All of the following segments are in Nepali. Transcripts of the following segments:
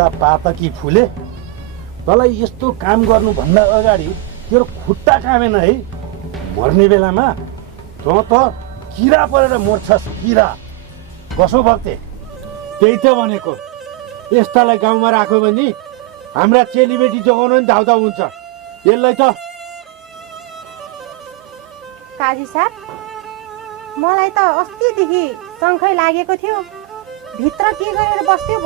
ढुक्का पातकी फुले, तँलाई यस्तो काम गर्नुभन्दा अगाडि तेरो खुट्टा कामेन है। मर्ने बेलामा तँ त किरा परेर मर्छस्, किरा। कसो भक्ते? त्यही त भनेको, यस्तालाई गाउँमा राख्यो भने हाम्रा चेलीबेटी जोगाउन नि धाउधा हुन्छ। यसलाई त काजी साहब, मलाई त अस्तिदेखि शङ्खै लागेको थियो। भित्र के गरेर बस्थ्यो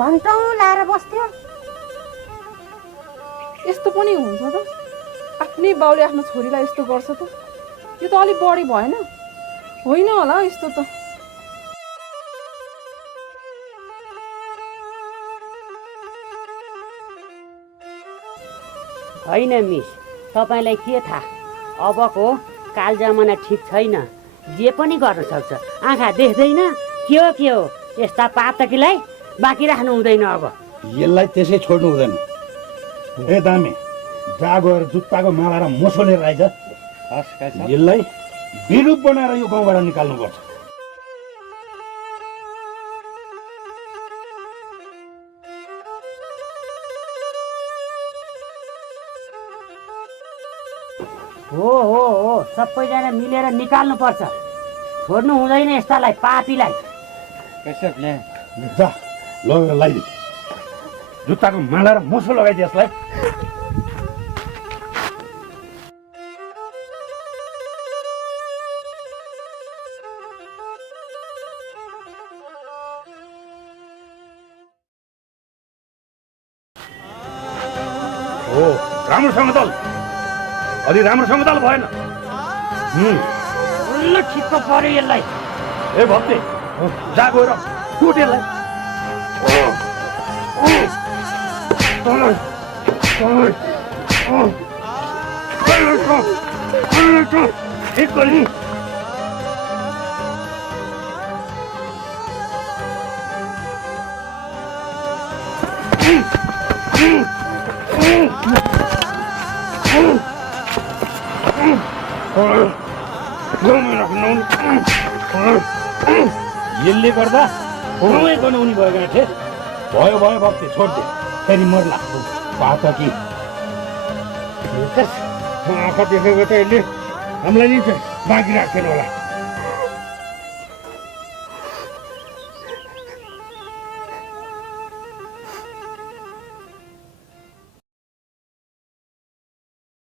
घन्टौँ लाएर बस्थ्यो। यस्तो पनि हुन्छ त? आफ्नै बाउले आफ्नो छोरीलाई यस्तो गर्छ त? यो त अलिक बढी भएन? होइन होला यस्तो त। होइन मिस, तपाईँलाई के थाहा, अबको काल जमाना ठिक छैन। जे पनि गर्न सक्छ। आँखा देख्दैन के हो यस्ता पातकीलाई बाँकी राख्नु हुँदैन। अब यसलाई त्यसै छोड्नु हुँदैन। ए दामे, जा गएर जुत्ताको माला र मोसो लिएर आइज। यसलाई विरूप बनाएर यो गाउँबाट निकाल्नुपर्छ। हो सबैजना मिलेर निकाल्नु पर्छ। छोड्नु हुँदैन यस्तालाई, पापीलाई। जा लगेर लगाइदिए जुत्ताको माला र मोसो लगाइदिए यसलाई। हो राम्रोसँग दल, अलि राम्रोसँग दल भएन। ठिक्क पर्यो यसलाई। ए भक्ते, जा गएर कुट यसलाई। ठिक गरी यसले गर्दा गाउँै गनाउने भएका थिए। भयो भक्ति छोड्दे, फेरि मर्ला पातकी। आँखा देखेको त यसले हामीलाई नि बाँकी राखेन होला।